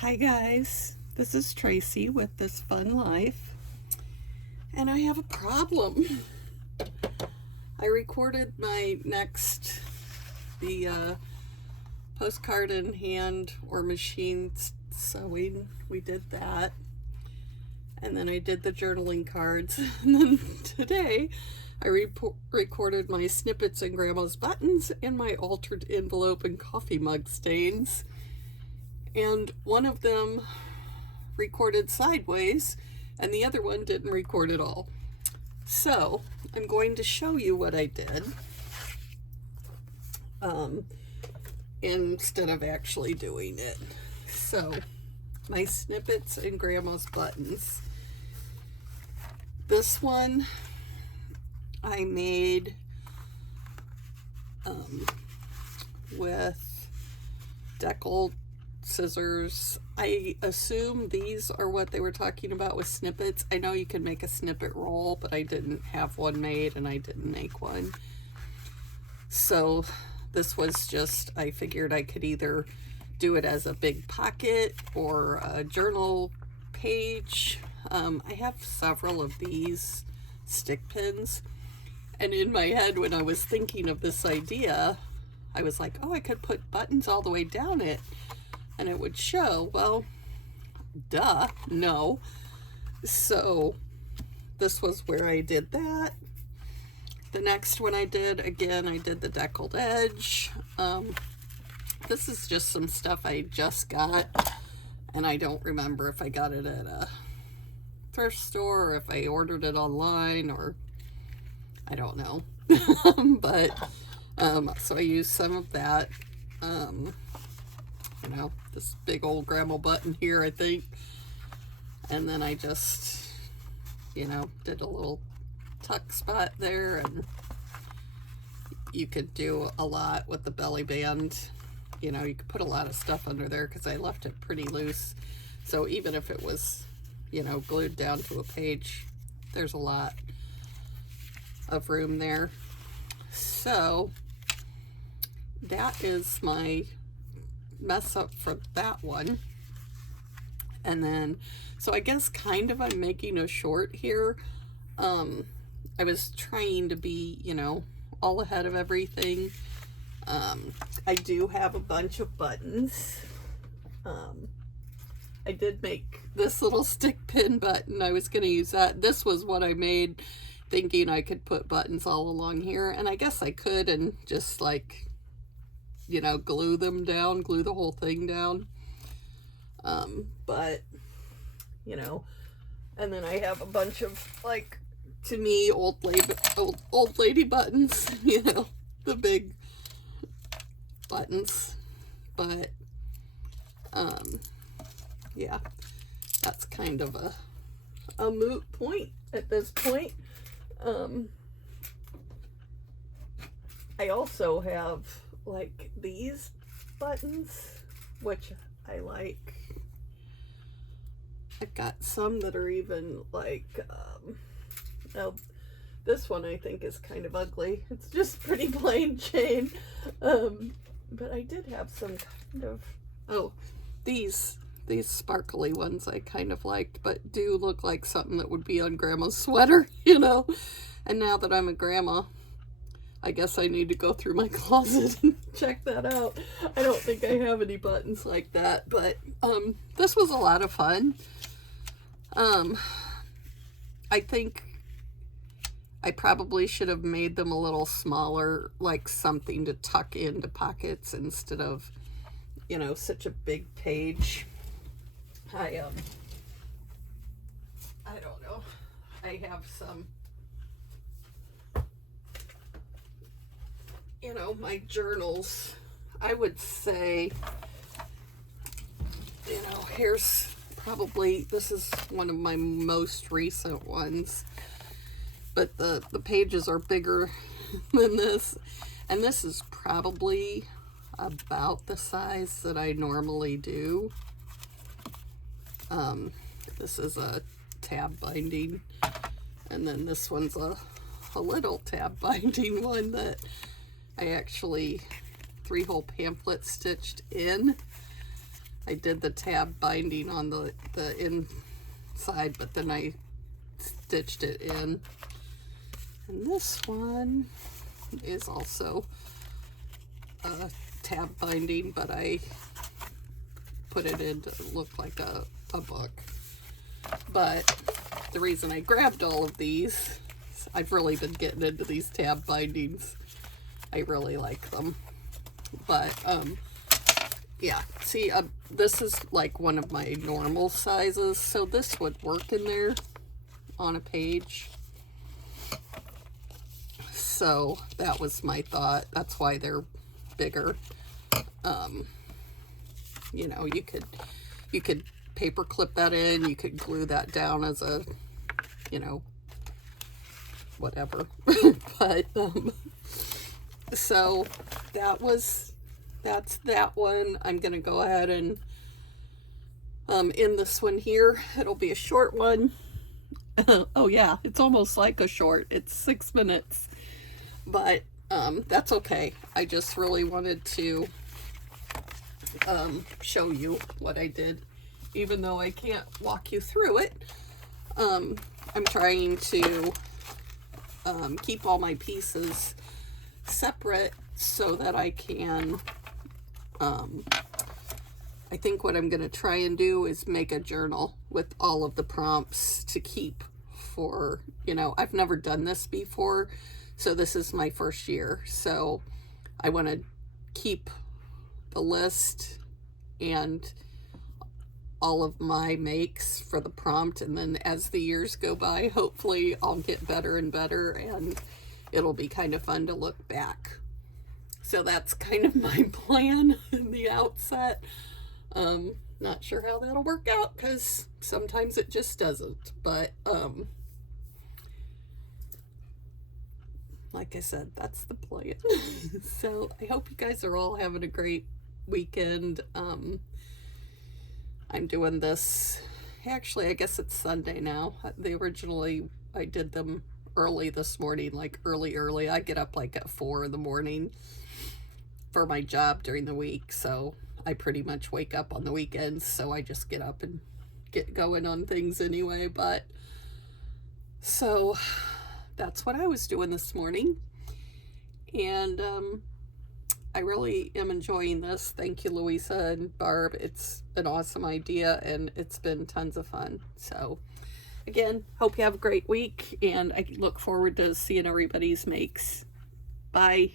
Hi guys, this is Tracy with This Fun Life, and I have a problem. I recorded my the postcard in hand or machine sewing. We did that, and then I did the journaling cards, and then today I recorded my snippets and grandma's buttons and my altered envelope and coffee mug stains. And one of them recorded sideways and the other one didn't record at all. So I'm going to show you what I did instead of actually doing it. So my snippets and grandma's buttons. This one I made with decal scissors. I assume these are what they were talking about with snippets. I know you can make a snippet roll, but I didn't have one made and I didn't make one. So this was just, I figured I could either do it as a big pocket or a journal page. I have several of these stick pins, and in my head when I was thinking of this idea, I was like, oh, I could put buttons all the way down it and it would show. Well, duh, no. So this was where I did that. The next one I did, again, I did the deckled edge. This is just some stuff I just got, and I don't remember if I got it at a thrift store or if I ordered it online, or I don't know. But so I used some of that. You know, this big old grandma button here, I think. And then I just, you know, did a little tuck spot there, and you could do a lot with the belly band. You know, you could put a lot of stuff under there because I left it pretty loose. So even if it was, you know, glued down to a page, there's a lot of room there. So that is my mess up for that one. And then, so I guess kind of I'm making a short here. I was trying to be, you know, all ahead of everything. I do have a bunch of buttons. I did make this little stick pin button. I was going to use that. This was what I made thinking I could put buttons all along here, and I guess I could, and just like, you know, glue them down, glue the whole thing down. But, you know, and then I have a bunch of, like, to me, old lady buttons, you know, the big buttons. But, yeah, that's kind of a moot point at this point. I also have, like, these buttons, which I like. I've got some that are even like, now this one I think is kind of ugly. It's just pretty plain chain. But I did have some kind of, oh, these sparkly ones I kind of liked, but do look like something that would be on grandma's sweater, you know. And now that I'm a grandma, I guess I need to go through my closet and check that out. I don't think I have any buttons like that, but this was a lot of fun. I think I probably should have made them a little smaller, like something to tuck into pockets instead of, you know, such a big page. I don't know. I have some, you know, my journals. I would say, you know, here's probably, this is one of my most recent ones, but the pages are bigger than this, and this is probably about the size that I normally do. This is a tab binding, and then this one's a little tab binding one that I actually 3-hole pamphlet stitched in. I did the tab binding on the inside, but then I stitched it in. And this one is also a tab binding, but I put it in to look like a book. But the reason I grabbed all of these, I've really been getting into these tab bindings. I really like them. But yeah, see, this is like one of my normal sizes, so this would work in there on a page. So that was my thought. That's why they're bigger. You know, you could paper clip that in, you could glue that down as a, you know, whatever. But so that's that one. I'm gonna go ahead and in this one here. It'll be a short one. Oh yeah, it's almost like a short. It's 6 minutes, but that's okay. I just really wanted to show you what I did, even though I can't walk you through it. I'm trying to keep all my pieces separate so that I can I think what I'm going to try and do is make a journal with all of the prompts to keep for, you know, I've never done this before, so this is my first year. So I want to keep the list and all of my makes for the prompt, and then as the years go by, hopefully I'll get better and better, and it'll be kind of fun to look back. So that's kind of my plan in the outset. Not sure how that'll work out, because sometimes it just doesn't. But like I said, that's the plan. So I hope you guys are all having a great weekend. I'm doing this, actually I guess it's Sunday now. I did them early this morning, like early. I get up like at 4 in the morning for my job during the week, so I pretty much wake up on the weekends, so I just get up and get going on things anyway. But so that's what I was doing this morning, and I really am enjoying this. Thank you, Louisa and Barb. It's an awesome idea, and it's been tons of fun. So again, hope you have a great week, and I look forward to seeing everybody's makes. Bye.